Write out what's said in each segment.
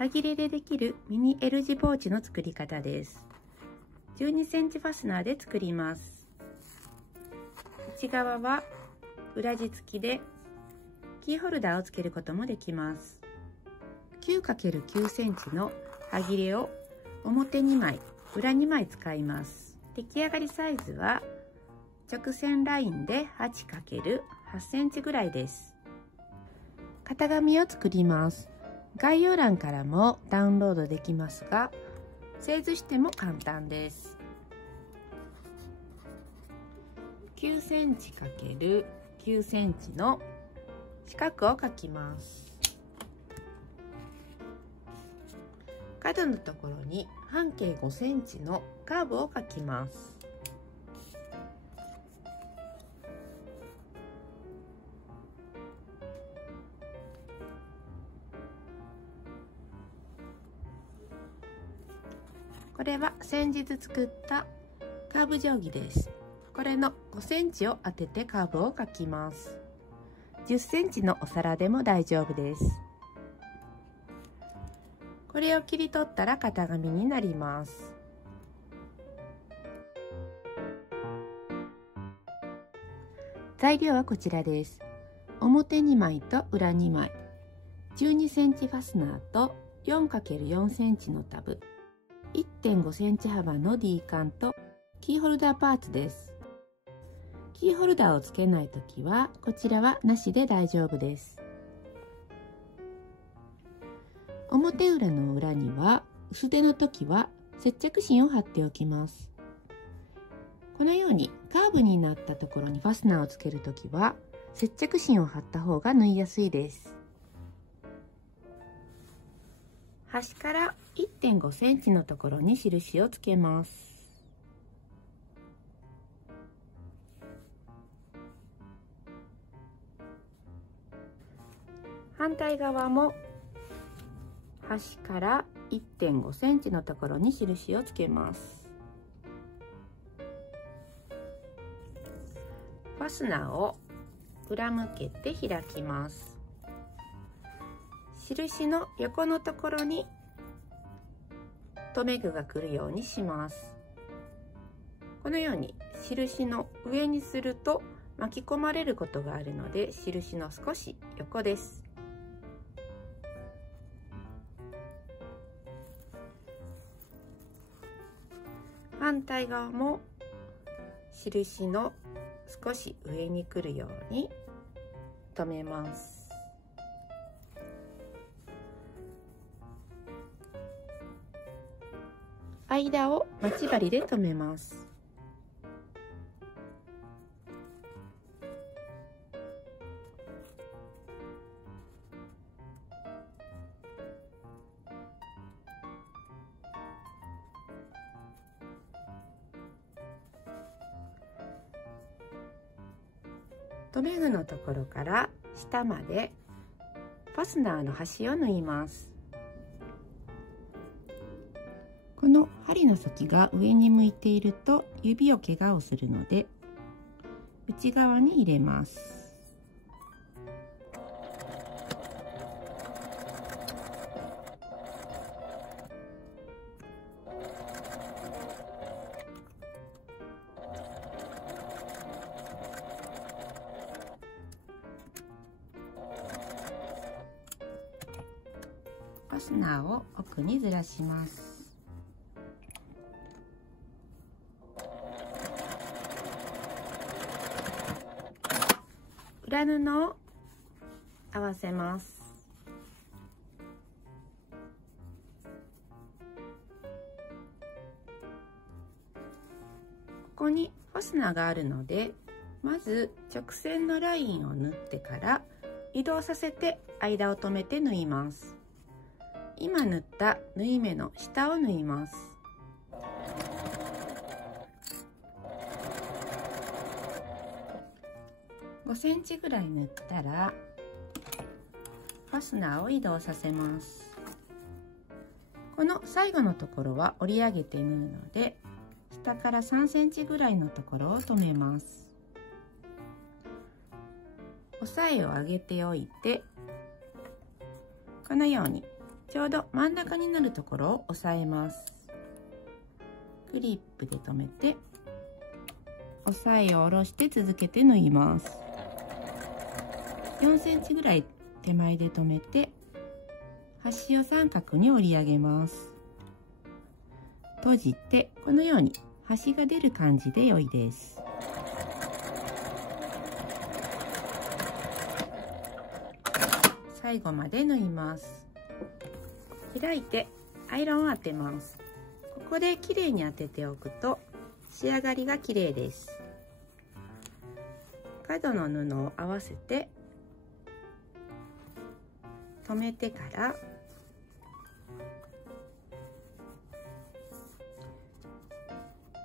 端切れでできるミニ L 字ポーチの作り方です。12センチファスナーで作ります。内側は裏地付きでキーホルダーをつけることもできます。9×9 センチの端切れを表2枚、裏2枚使います。出来上がりサイズは直線ラインで 8×8 センチぐらいです。型紙を作ります。概要欄からもダウンロードできますが、製図しても簡単です。9センチ ×9 センチの四角を描きます。角のところに半径5センチのカーブを描きます。これは先日作ったカーブ定規です。これの5センチを当ててカーブを描きます。10センチのお皿でも大丈夫です。これを切り取ったら型紙になります。材料はこちらです。表2枚と裏2枚、12センチファスナーと 4×4 センチのタブ、1.5 センチ幅の D カンとキーホルダーパーツです。キーホルダーをつけないときはこちらはなしで大丈夫です。表裏の裏には薄手の時は接着芯を貼っておきます。このようにカーブになったところにファスナーをつけるときは接着芯を貼った方が縫いやすいです。端から 1.5 センチのところに印をつけます。反対側も端から 1.5 センチのところに印をつけます。ファスナーを裏向けて開きます。印の横のところに留め具が来るようにします。このように印の上にすると巻き込まれることがあるので、印の少し横です。反対側も印の少し上に来るように留めます。間を待ち針で留めます。留め具のところから下までファスナーの端を縫います。この針の先が上に向いていると指を怪我をするので内側に入れます。ファスナーを奥にずらします。裏布を合わせます。ここにファスナーがあるので、まず直線のラインを縫ってから移動させて間を止めて縫います。今縫った縫い目の下を縫います。5センチぐらい縫ったらファスナーを移動させます。この最後のところは折り上げて縫うので、下から3センチぐらいのところを留めます。押さえを上げておいて、このようにちょうど真ん中になるところを押さえます。クリップで留めて押さえを下ろして続けて縫います。4センチぐらい手前で留めて端を三角に折り上げます。閉じてこのように端が出る感じで良いです。最後まで縫います。開いてアイロンを当てます。ここできれいに当てておくと仕上がりがきれいです。角の布を合わせて留めてから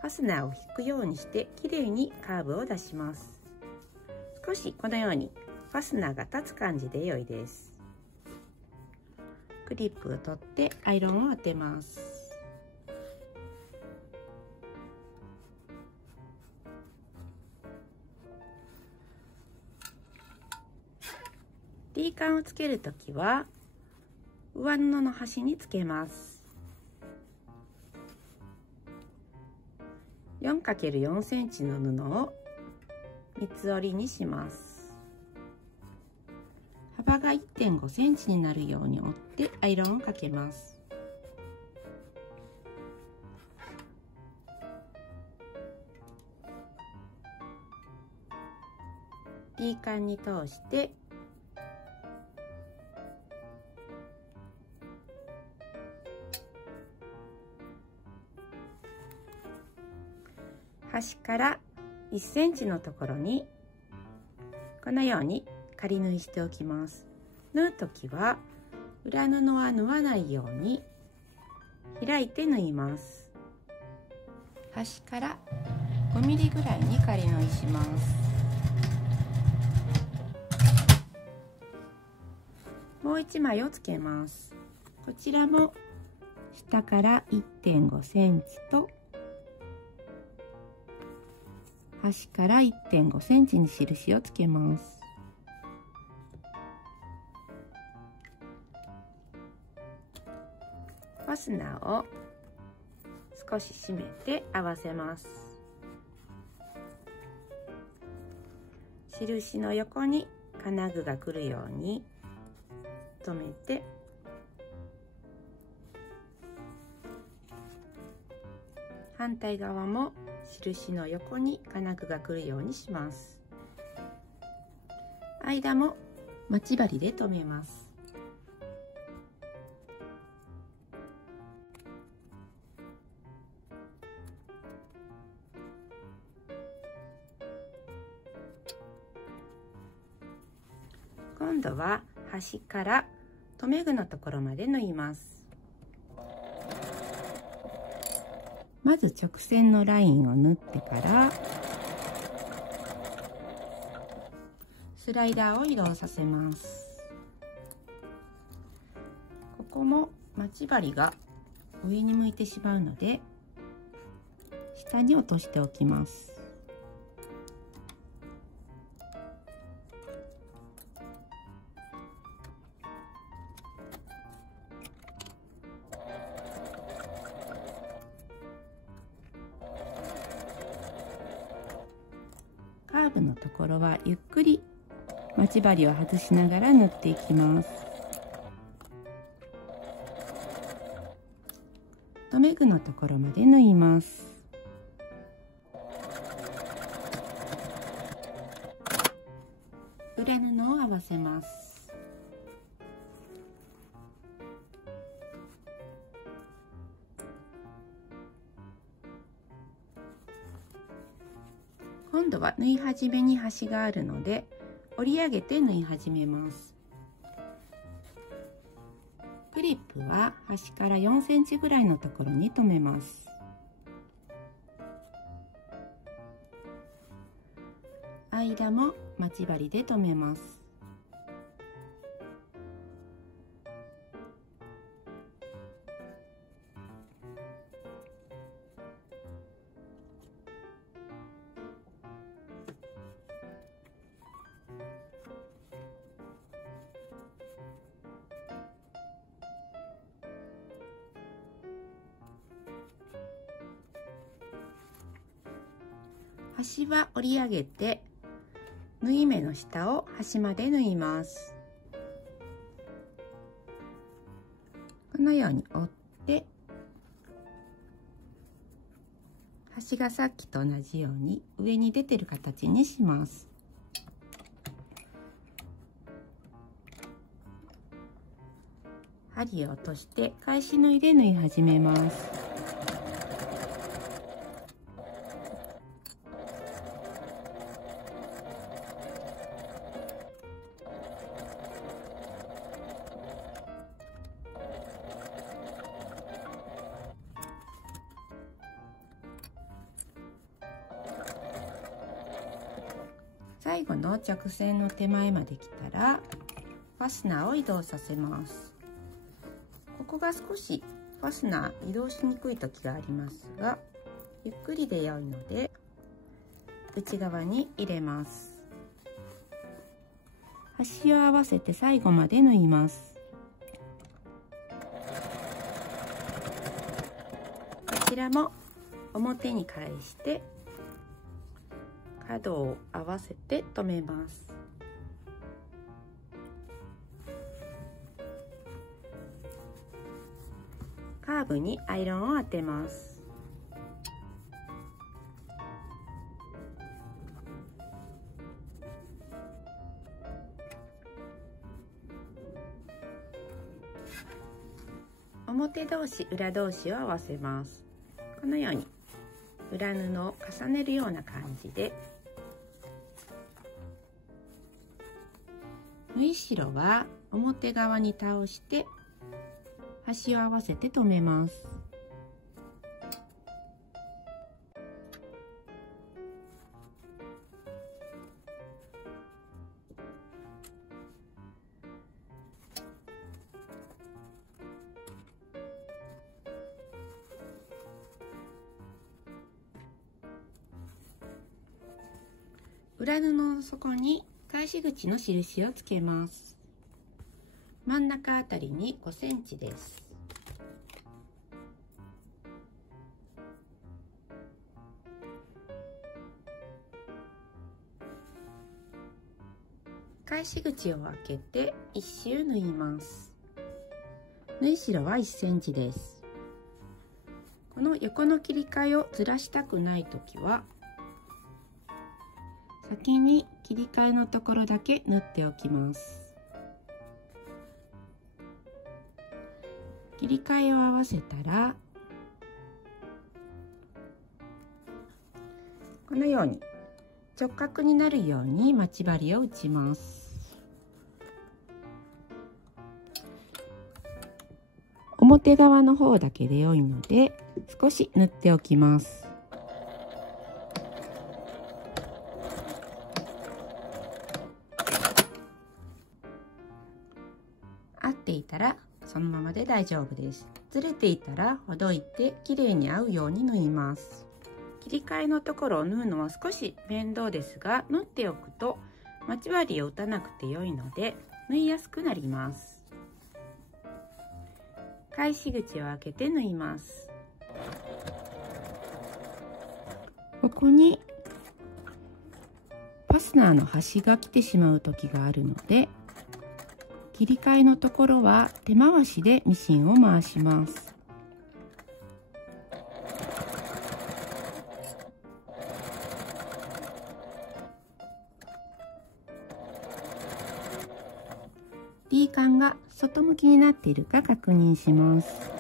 ファスナーを引くようにしてきれいにカーブを出します。少しこのようにファスナーが立つ感じで良いです。クリップを取ってアイロンを当てます。D カンをつけるときは上布の端につけます。4×4 センチの布を三つ折りにします。幅が 1.5 センチになるように折ってアイロンをかけます。D カンに通して端から1センチのところにこのように仮縫いしておきます。縫うときは裏布は縫わないように開いて縫います。端から5ミリぐらいに仮縫いします。もう1枚をつけます。こちらも下から 1.5 センチと端から 1.5 センチに印をつけます。ファスナーを少し締めて合わせます。印の横に金具が来るように留めて反対側も印の横に金具が来るようにします。間も待ち針で留めます。今度は端から留め具のところまで縫います。まず直線のラインを縫ってからスライダーを移動させます。ここも待ち針が上に向いてしまうので下に落としておきます。カーブのところはゆっくり待ち針を外しながら縫っていきます。留め具のところまで縫います。裏布を合わせます。今度は縫い始めに端があるので折り上げて縫い始めます。クリップは端から4センチぐらいのところに留めます。間も待ち針で留めます。端は折り上げて縫い目の下を端まで縫います。このように折って端がさっきと同じように上に出てる形にします。針を落として返し縫いで縫い始めます。最後の着線の手前まで来たらファスナーを移動させます。ここが少しファスナー移動しにくい時がありますが、ゆっくりで良いので内側に入れます。端を合わせて最後まで縫います。こちらも表に返して角を合わせて留めます。カーブにアイロンを当てます。表同士裏同士を合わせます。このように裏布を重ねるような感じで、縫い代は表側に倒して端を合わせて留めます。裏布の底に返し口の印をつけます。真ん中あたりに5センチです。返し口を開けて1周縫います。縫い代は1センチです。この横の切り替えをずらしたくないときは先に切り替えのところだけ縫っておきます。切り替えを合わせたらこのように直角になるように待ち針を打ちます。表側の方だけで良いので少し縫っておきます。合っていたらそのままで大丈夫です。ずれていたらほどいてきれいに合うように縫います。切り替えのところを縫うのは少し面倒ですが、縫っておくと待ち針を打たなくて良いので縫いやすくなります。返し口を開けて縫います。ここにファスナーの端が来てしまう時があるので、切り替えのところは手回しでミシンを回します。D カンが外向きになっているか確認します。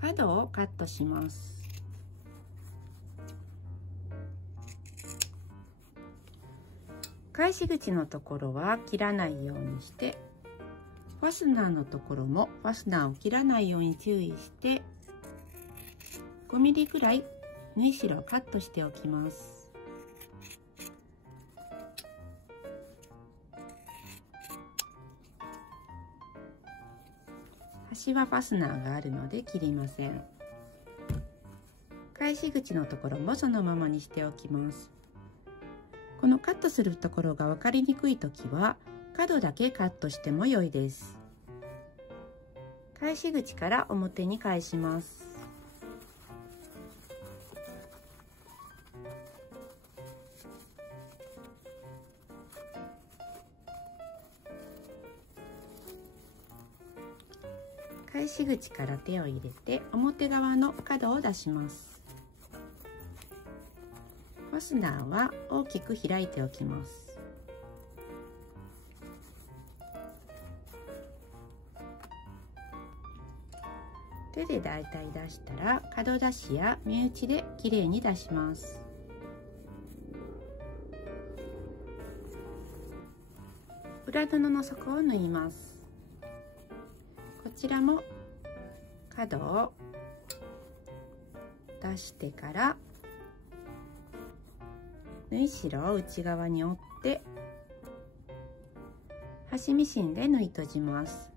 角をカットします。返し口のところは切らないようにして、ファスナーのところもファスナーを切らないように注意して5ミリくらい縫い代をカットしておきます。端はファスナーがあるので切りません。返し口のところもそのままにしておきます。このカットするところが分かりにくいときは角だけカットしても良いです。返し口から表に返します。返し口から手を入れて表側の角を出します。ファスナーは大きく開いておきます。手でだいたい出したら角出しや目打ちできれいに出します。裏布の底を縫います。こちらも角を出してから縫い代を内側に折って端ミシンで縫い閉じます。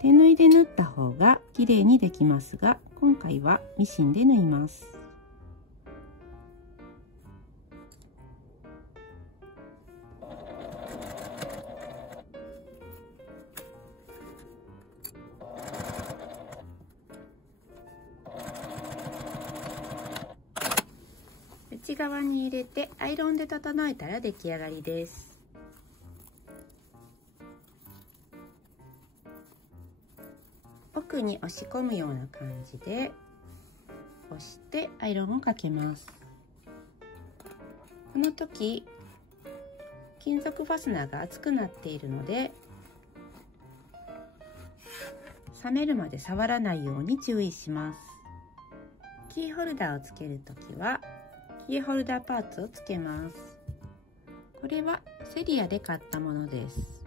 手縫いで縫った方が綺麗にできますが、今回はミシンで縫います。内側に入れてアイロンで整えたら出来上がりです。奥に押し込むような感じで押してアイロンをかけます。この時金属ファスナーが熱くなっているので冷めるまで触らないように注意します。キーホルダーをつけるときはキーホルダーパーツをつけます。これはセリアで買ったものです。